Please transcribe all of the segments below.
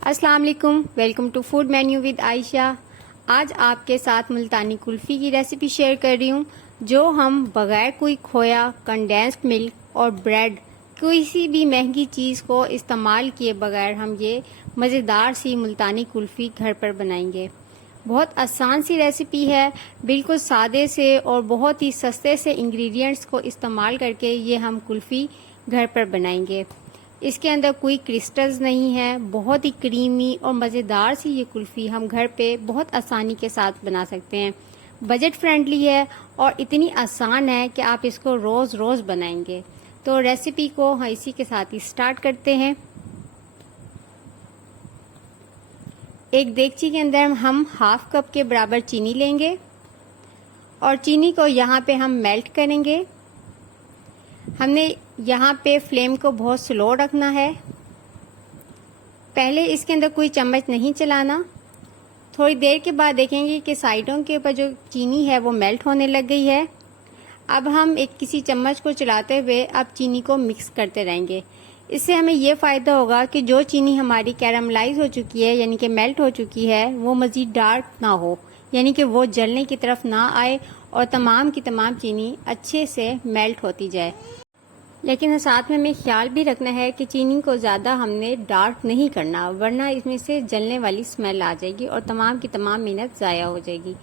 अस्सलाम वालेकुम, welcome to food menu with Ayesha. आज आपके साथ मुल्तानी कुल्फ़ी की रेसिपी शेयर कर रही हूँ, जो हम बगैर कोई खोया, कंडेंस्ड मिल्क और ब्रेड किसी भी महंगी चीज़ को इस्तेमाल किए बगैर हम ये मज़ेदार सी मुल्तानी कुल्फ़ी घर पर बनाएंगे। बहुत आसान सी रेसिपी है, बिल्कुल सादे से और बहुत ही सस्ते से इंग्रेडिएंट्स को इस्तेमाल करके ये हम कुल्फ़ी घर पर बनाएंगे। इसके अंदर कोई क्रिस्टल्स नहीं है, बहुत ही क्रीमी और मज़ेदार सी ये कुल्फ़ी हम घर पे बहुत आसानी के साथ बना सकते हैं। बजट फ्रेंडली है और इतनी आसान है कि आप इसको रोज़ रोज़ बनाएंगे। तो रेसिपी को हम इसी के साथ ही स्टार्ट करते हैं। एक देगची के अंदर हम हाफ कप के बराबर चीनी लेंगे और चीनी को यहाँ पे हम मेल्ट करेंगे। हमने यहाँ पे फ्लेम को बहुत स्लो रखना है। पहले इसके अंदर कोई चम्मच नहीं चलाना। थोड़ी देर के बाद देखेंगे कि साइडों के ऊपर जो चीनी है वो मेल्ट होने लग गई है। अब हम किसी चम्मच को चलाते हुए अब चीनी को मिक्स करते रहेंगे। इससे हमें ये फ़ायदा होगा कि जो चीनी हमारी कैरामलाइज हो चुकी है, यानी कि मेल्ट हो चुकी है, वो मज़ीद डार्क ना हो, यानी कि वो जलने की तरफ ना आए और तमाम की तमाम चीनी अच्छे से मेल्ट होती जाए। लेकिन साथ में हमें ख्याल भी रखना है कि चीनी को ज़्यादा हमने डार्क नहीं करना, वरना इसमें से जलने वाली स्मेल आ जाएगी और तमाम की तमाम मेहनत ज़ाया हो जाएगी।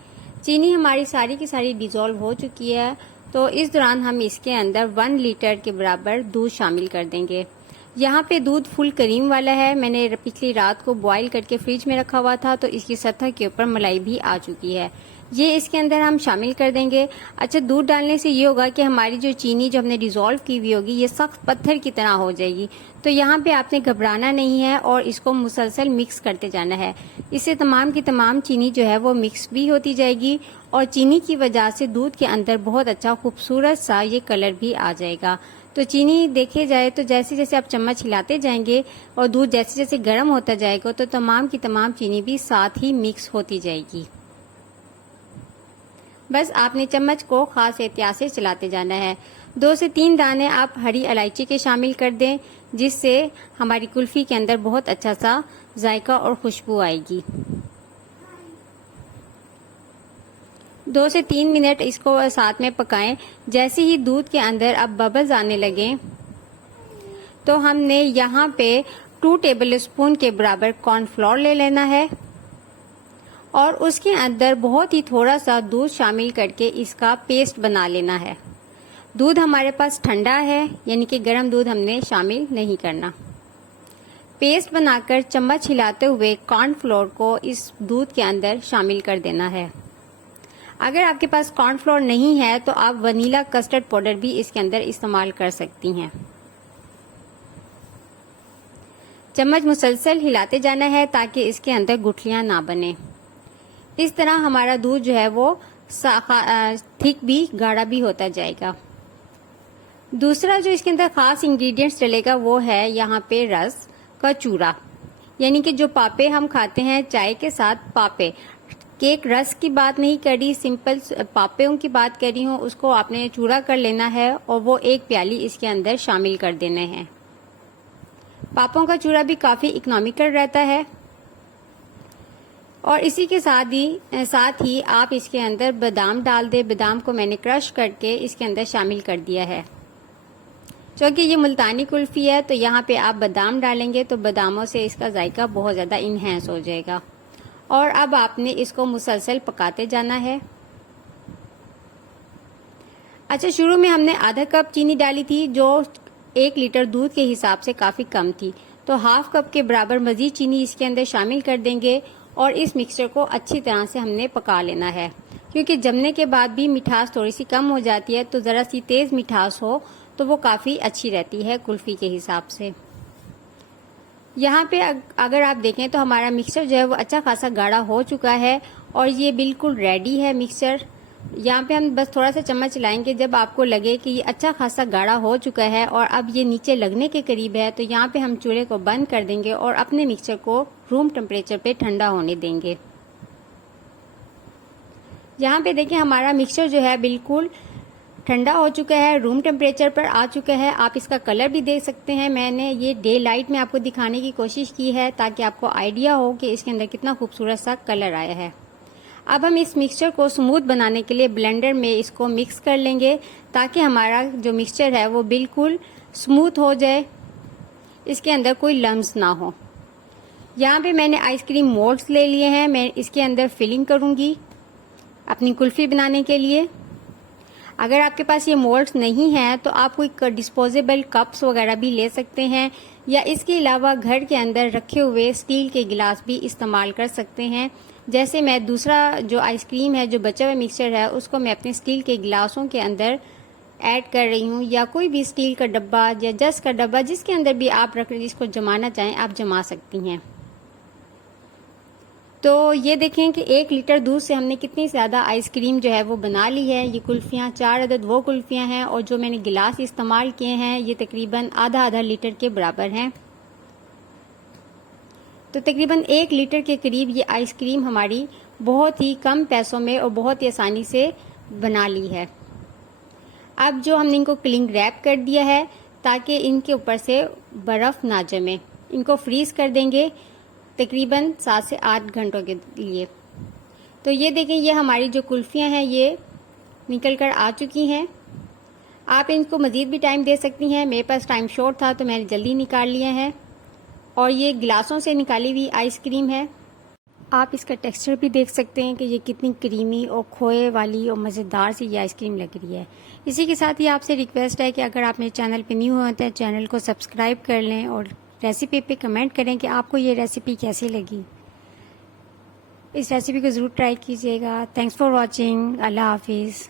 चीनी हमारी सारी की सारी डिज़ोल्व हो चुकी है, तो इस दौरान हम इसके अंदर 1 लीटर के बराबर दूध शामिल कर देंगे। यहाँ पे दूध फुल क्रीम वाला है। मैंने पिछली रात को बॉईल करके फ्रिज में रखा हुआ था, तो इसकी सतह के ऊपर मलाई भी आ चुकी है। ये इसके अंदर हम शामिल कर देंगे। अच्छा, दूध डालने से ये होगा कि हमारी जो चीनी जो हमने डिज़ोल्व की हुई होगी, ये सख्त पत्थर की तरह हो जाएगी। तो यहाँ पे आपने घबराना नहीं है और इसको मुसलसल मिक्स करते जाना है। इससे तमाम की तमाम चीनी जो है वो मिक्स भी होती जाएगी और चीनी की वजह से दूध के अंदर बहुत अच्छा खूबसूरत सा ये कलर भी आ जाएगा। तो चीनी देखे जाए तो जैसे जैसे आप चम्मच हिलाते जाएंगे और दूध जैसे जैसे गर्म होता जाएगा, तो तमाम की तमाम चीनी भी साथ ही मिक्स होती जाएगी। बस आपने चम्मच को खास एहतियात से चलाते जाना है। 2 से 3 दाने आप हरी इलायची के शामिल कर दें, जिससे हमारी कुल्फ़ी के अंदर बहुत अच्छा सा जायका और खुशबू आएगी। 2 से 3 मिनट इसको साथ में पकाएं। जैसे ही दूध के अंदर अब बबल्स आने लगें, तो हमने यहाँ पे 2 टेबल स्पून के बराबर कॉर्नफ्लोर ले लेना है और उसके अंदर बहुत ही थोड़ा सा दूध शामिल करके इसका पेस्ट बना लेना है। दूध हमारे पास ठंडा है, यानी कि गर्म दूध हमने शामिल नहीं करना। पेस्ट बनाकर चम्मच हिलाते हुए कॉर्नफ्लोर को इस दूध के अंदर शामिल कर देना है। अगर आपके पास कॉर्नफ्लोर नहीं है तो आप वनीला कस्टर्ड पाउडर भी इसके अंदर इस्तेमाल कर सकती हैं। चम्मच मुसलसल हिलाते जाना है ताकि इसके अंदर गुठलियां ना बने। इस तरह हमारा दूध जो है वो थिक भी गाढ़ा भी होता जाएगा। दूसरा जो इसके अंदर खास इंग्रेडिएंट्स डलेगा वो है यहाँ पे रस का चूरा, यानी कि जो पापे हम खाते हैं चाय के साथ, पापे। केक रस की बात नहीं कर रही, सिंपल पापेयों की बात कर रही हूँ। उसको आपने चूरा कर लेना है और वो 1 प्याली इसके अंदर शामिल कर देने हैं। पापों का चूरा भी काफ़ी इकोनॉमिकल रहता है। और इसी के साथ ही आप इसके अंदर बादाम डाल दें। बादाम को मैंने क्रश करके इसके अंदर शामिल कर दिया है। क्योंकि ये मुल्तानी कुल्फ़ी है तो यहाँ पे आप बादाम डालेंगे तो बादामों से इसका जायका बहुत ज़्यादा इन्हेंस हो जाएगा। और अब आपने इसको मुसलसल पकाते जाना है। अच्छा, शुरू में हमने आधा कप चीनी डाली थी, जो 1 लीटर दूध के हिसाब से काफ़ी कम थी, तो हाफ कप के बराबर मज़ीद चीनी इसके अंदर शामिल कर देंगे और इस मिक्सचर को अच्छी तरह से हमने पका लेना है। क्योंकि जमने के बाद भी मिठास थोड़ी सी कम हो जाती है, तो ज़रा सी तेज़ मिठास हो तो वो काफ़ी अच्छी रहती है कुल्फ़ी के हिसाब से। यहाँ पे अगर आप देखें तो हमारा मिक्सचर जो है वो अच्छा खासा गाढ़ा हो चुका है और ये बिल्कुल रेडी है मिक्सचर। यहाँ पे हम बस थोड़ा सा चम्मच चलाएंगे, जब आपको लगे कि ये अच्छा खासा गाढ़ा हो चुका है और अब ये नीचे लगने के करीब है, तो यहाँ पे हम चूल्हे को बंद कर देंगे और अपने मिक्सचर को रूम टेम्परेचर पे ठंडा होने देंगे। यहाँ पे देखिए हमारा मिक्सचर जो है बिल्कुल ठंडा हो चुका है, रूम टेम्परेचर पर आ चुका है। आप इसका कलर भी देख सकते हैं। मैंने ये डे लाइट में आपको दिखाने की कोशिश की है ताकि आपको आइडिया हो कि इसके अंदर कितना खूबसूरत सा कलर आया है। अब हम इस मिक्सचर को स्मूथ बनाने के लिए ब्लेंडर में इसको मिक्स कर लेंगे ताकि हमारा जो मिक्सचर है वो बिल्कुल स्मूथ हो जाए, इसके अंदर कोई लम्स ना हो। यहाँ पे मैंने आइसक्रीम मोल्ड्स ले लिए हैं। मैं इसके अंदर फिलिंग करूँगी अपनी कुल्फ़ी बनाने के लिए। अगर आपके पास ये मोल्ड्स नहीं हैं तो आप कोई डिस्पोजेबल कप्स वगैरह भी ले सकते हैं, या इसके अलावा घर के अंदर रखे हुए स्टील के गिलास भी इस्तेमाल कर सकते हैं। जैसे मैं दूसरा जो आइसक्रीम है, जो बचा हुआ मिक्सचर है, उसको मैं अपने स्टील के गिलासों के अंदर ऐड कर रही हूँ, या कोई भी स्टील का डब्बा या जस का डब्बा जिसके अंदर भी आप रख जिसको जमाना चाहें आप जमा सकती हैं। तो ये देखें कि 1 लीटर दूध से हमने कितनी ज़्यादा आइसक्रीम जो है वो बना ली है। ये कुल्फ़ियाँ 4 अदद वो कुल्फ़ियाँ हैं, और जो मैंने गिलास इस्तेमाल किए हैं ये तकरीबन आधा लीटर के बराबर हैं। तो तकरीबन 1 लीटर के करीब ये आइसक्रीम हमारी बहुत ही कम पैसों में और बहुत ही आसानी से बना ली है। अब जो हमने इनको क्लिंग रैप कर दिया है ताकि इनके ऊपर से बर्फ़ ना जमे, इनको फ्रीज़ कर देंगे तकरीबन 7 से 8 घंटों के लिए। तो ये देखें, ये हमारी जो कुल्फ़ियाँ हैं ये निकल कर आ चुकी हैं। आप इनको मज़ीद भी टाइम दे सकती हैं। मेरे पास टाइम शॉर्ट था तो मैंने जल्दी निकाल लिया है। और ये गिलासों से निकाली हुई आइसक्रीम है। आप इसका टेक्सचर भी देख सकते हैं कि ये कितनी क्रीमी और खोए वाली और मज़ेदार सी ये आइसक्रीम लग रही है। इसी के साथ ही आपसे रिक्वेस्ट है कि अगर आप मेरे चैनल पे न्यू होते हैं चैनल को सब्सक्राइब कर लें और रेसिपी पे कमेंट करें कि आपको ये रेसिपी कैसी लगी। इस रेसिपी को ज़रूर ट्राई कीजिएगा। Thanks for watching. अल्लाह हाफिज़।